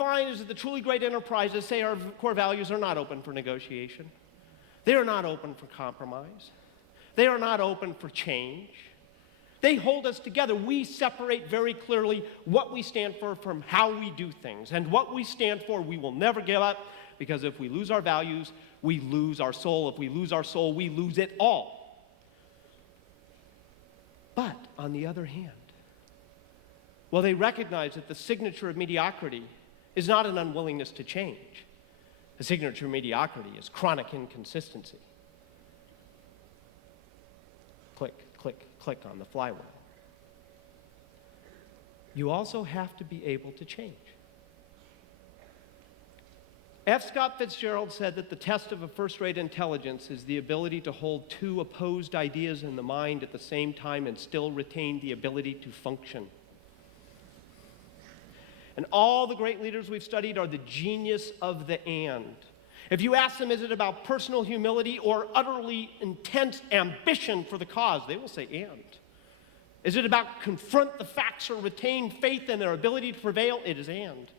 find is that the truly great enterprises say our core values are not open for negotiation. They are not open for compromise. They are not open for change. They hold us together. We separate very clearly what we stand for from how we do things. And what we stand for, we will never give up, because if we lose our values, we lose our soul. If we lose our soul, we lose it all. But on the other hand, well, they recognize that the signature of mediocrity is not an unwillingness to change. The signature of mediocrity is chronic inconsistency. Click, click, click on the flywheel. You also have to be able to change. F. Scott Fitzgerald said that the test of a first-rate intelligence is the ability to hold two opposed ideas in the mind at the same time and still retain the ability to function. And all the great leaders we've studied are the genius of the and. If you ask them, is it about personal humility or utterly intense ambition for the cause, they will say and. Is it about confront the facts or retain faith in their ability to prevail? It is and.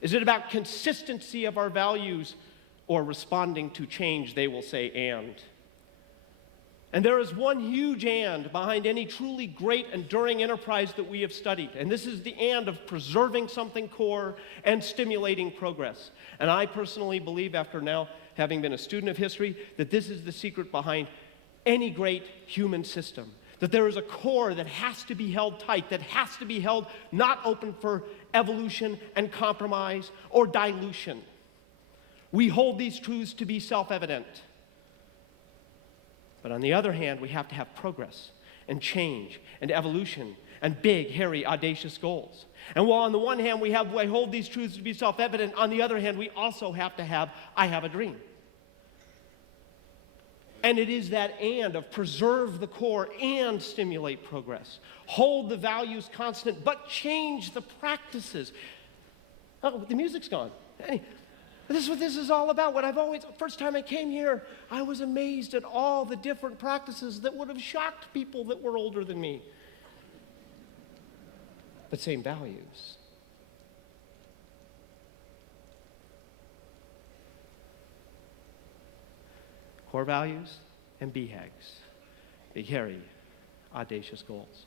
Is it about consistency of our values or responding to change? They will say and. And there is one huge and behind any truly great, enduring enterprise that we have studied. And this is the and of preserving something core and stimulating progress. And I personally believe, after now having been a student of history, that this is the secret behind any great human system. That there is a core that has to be held tight, that has to be held not open for evolution and compromise or dilution. We hold these truths to be self-evident. But on the other hand, we have to have progress and change and evolution and big, hairy, audacious goals. And while on the one hand we hold these truths to be self-evident, on the other hand we also have to have, I have a dream. And it is that and of preserve the core and stimulate progress. Hold the values constant, but change the practices. Oh, the music's gone. Hey. This is what this is all about. First time I came here, I was amazed at all the different practices that would have shocked people that were older than me. But same values. Core values and BHAGs. Big, hairy, audacious goals.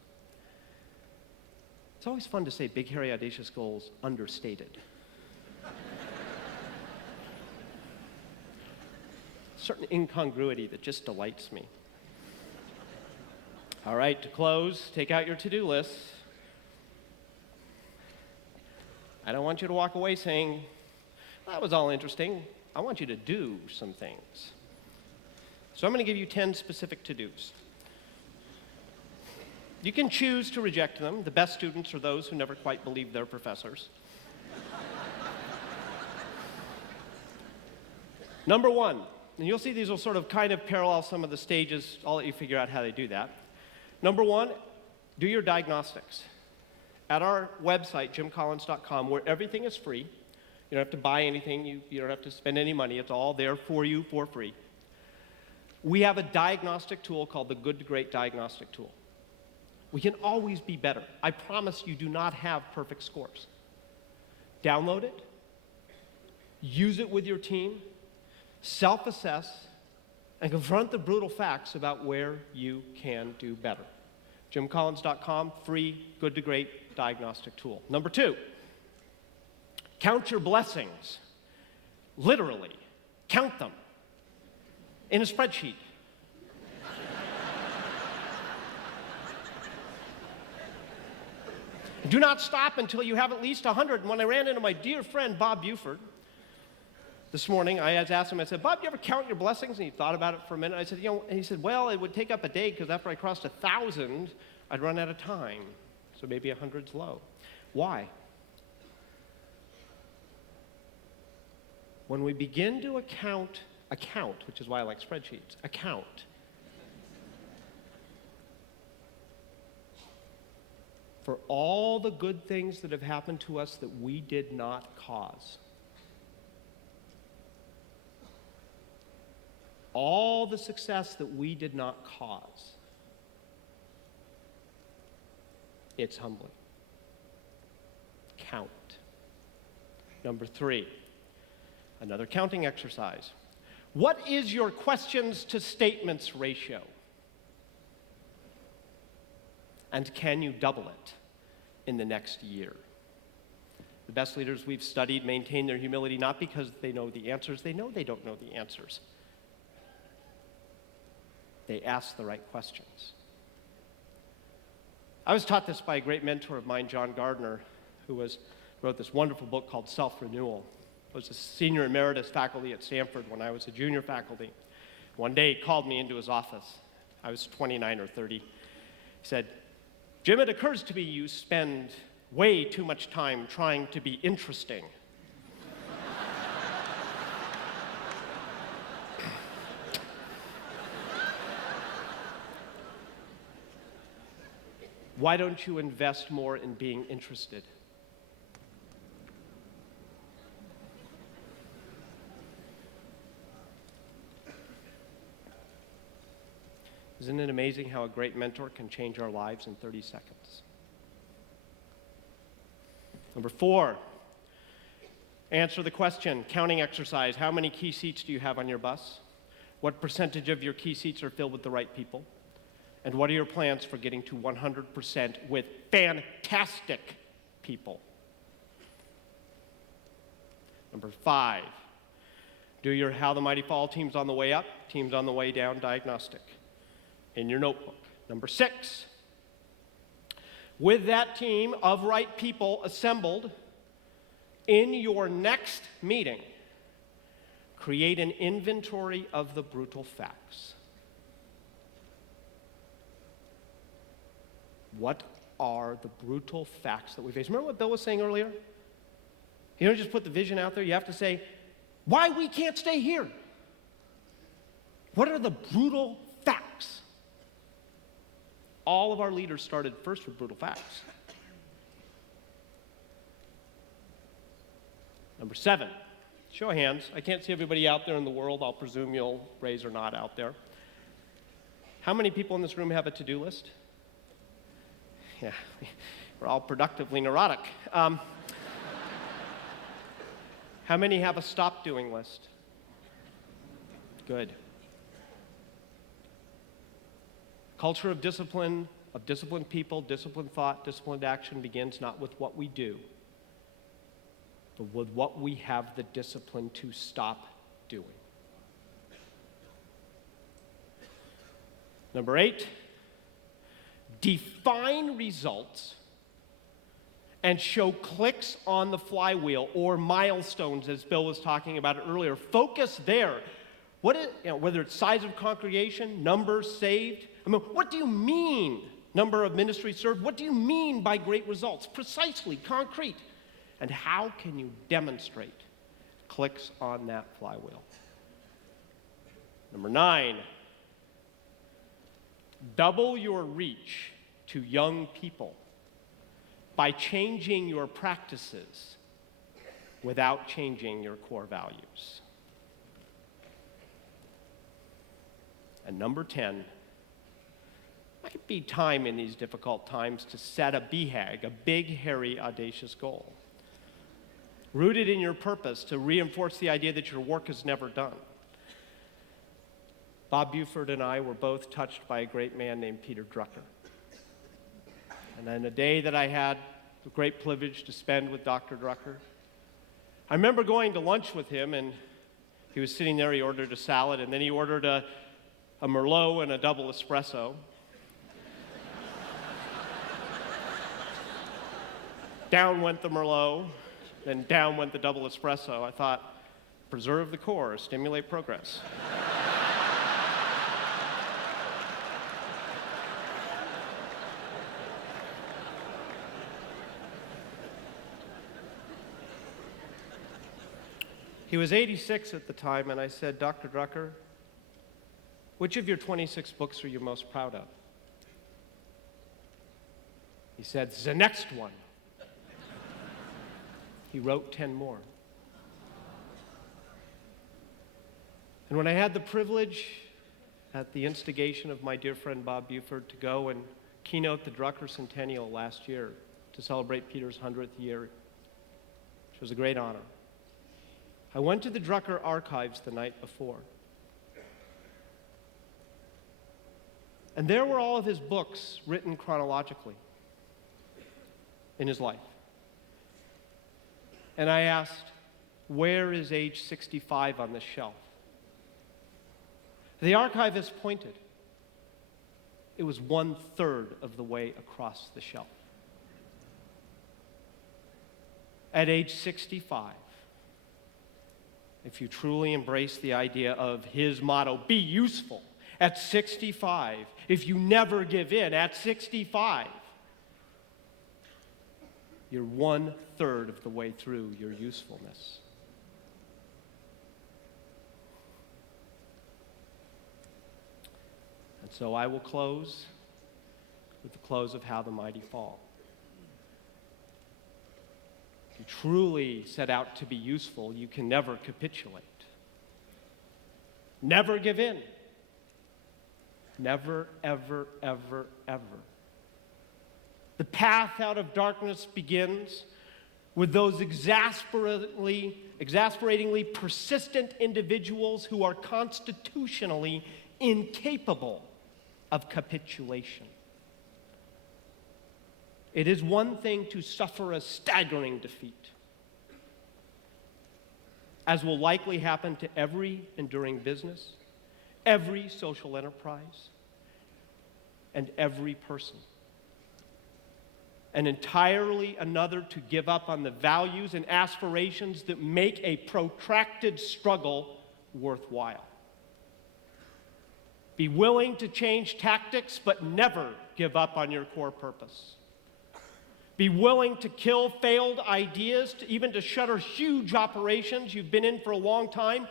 It's always fun to say big, hairy, audacious goals understated. Certain incongruity that just delights me. All right, to close, take out your to-do list. I don't want you to walk away saying, that was all interesting. I want you to do some things. So I'm going to give you 10 specific to-dos. You can choose to reject them. The best students are those who never quite believe their professors. Number one, and you'll see these will sort of kind of parallel some of the stages. I'll let you figure out how they do that. Number one, do your diagnostics. At our website, jimcollins.com, where everything is free, you don't have to buy anything, you don't have to spend any money, it's all there for you for free. We have a diagnostic tool called the Good to Great Diagnostic Tool. We can always be better. I promise you do not have perfect scores. Download it, use it with your team, self-assess, and confront the brutal facts about where you can do better. jimcollins.com, free, good to great diagnostic tool. Number two, count your blessings. Literally, count them in a spreadsheet. Do not stop until you have at least 100. And when I ran into my dear friend, Bob Buford, this morning, I had asked him, I said, Bob, do you ever count your blessings? And he thought about it for a minute. I said, and he said, well, it would take up a day because after I crossed 1,000, I'd run out of time. So maybe 100's low. Why? When we begin to account, which is why I like spreadsheets, account for all the good things that have happened to us that we did not cause. All the success that we did not cause. It's humbling. Count. Number 3, another counting exercise. What is your questions to statements ratio? And can you double it in the next year? The best leaders we've studied maintain their humility not because they know the answers. They know they don't know the answers. They ask the right questions. I was taught this by a great mentor of mine, John Gardner, who wrote this wonderful book called Self-Renewal. I was a senior emeritus faculty at Stanford when I was a junior faculty. One day he called me into his office. I was 29 or 30. He said, "Jim, it occurs to me you spend way too much time trying to be interesting." Why don't you invest more in being interested? Isn't it amazing how a great mentor can change our lives in 30 seconds? Number 4, answer the question, counting exercise. How many key seats do you have on your bus? What percentage of your key seats are filled with the right people? And what are your plans for getting to 100% with fantastic people? Number 5, do your How the Mighty Fall teams on the way up, teams on the way down diagnostic in your notebook. Number 6, with that team of right people assembled in your next meeting, create an inventory of the brutal facts. What are the brutal facts that we face? Remember what Bill was saying earlier? You don't just put the vision out there. You have to say, why we can't stay here. What are the brutal facts? All of our leaders started first with brutal facts. Number 7, show of hands. I can't see everybody out there in the world. I'll presume you'll raise or not out there. How many people in this room have a to-do list? Yeah, we're all productively neurotic. How many have a stop doing list? Good. Culture of disciplined people, disciplined thought, disciplined action begins not with what we do, but with what we have the discipline to stop doing. Number 8, define results and show clicks on the flywheel or milestones, as Bill was talking about it earlier. Focus there. Whether it's size of congregation, numbers saved. What do you mean, number of ministries served? What do you mean by great results? Precisely, concrete. And how can you demonstrate clicks on that flywheel? Number 9, double your reach to young people by changing your practices without changing your core values. And number 10, might be time in these difficult times to set a BHAG, a big, hairy, audacious goal, rooted in your purpose to reinforce the idea that your work is never done. Bob Buford and I were both touched by a great man named Peter Drucker. And on a day that I had the great privilege to spend with Dr. Drucker, I remember going to lunch with him, and he was sitting there. He ordered a salad, and then he ordered a Merlot and a double espresso. Down went the Merlot, then down went the double espresso. I thought, preserve the core, stimulate progress. He was 86 at the time, and I said, Dr. Drucker, which of your 26 books are you most proud of? He said, the next one. He wrote 10 more. And when I had the privilege, at the instigation of my dear friend Bob Buford, to go and keynote the Drucker Centennial last year to celebrate Peter's 100th year, which which was a great honor. I went to the Drucker archives the night before. And there were all of his books written chronologically in his life. And I asked, where is age 65 on this shelf? The archivist pointed. It was 1/3 of the way across the shelf. At age 65, if you truly embrace the idea of his motto, be useful, at 65, if you never give in, at 65, you're 1/3 of the way through your usefulness. And so I will close with the close of How the Mighty Fall. If you truly set out to be useful, you can never capitulate. Never give in. Never, ever, ever, ever. The path out of darkness begins with those exasperatingly persistent individuals who are constitutionally incapable of capitulation. It is one thing to suffer a staggering defeat, as will likely happen to every enduring business, every social enterprise, and every person. And entirely another to give up on the values and aspirations that make a protracted struggle worthwhile. Be willing to change tactics, but never give up on your core purpose. Be willing to kill failed ideas, even to shutter huge operations you've been in for a long time,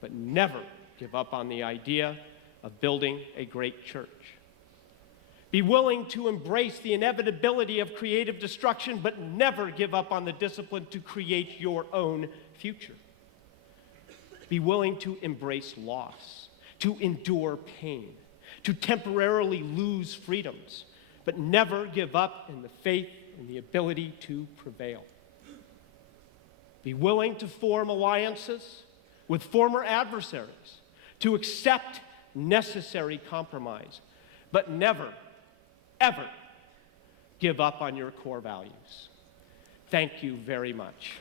but never give up on the idea of building a great church. Be willing to embrace the inevitability of creative destruction, but never give up on the discipline to create your own future. Be willing to embrace loss, to endure pain, to temporarily lose freedoms, but never give up in the faith and the ability to prevail. Be willing to form alliances with former adversaries, to accept necessary compromise, but never, ever give up on your core values. Thank you very much.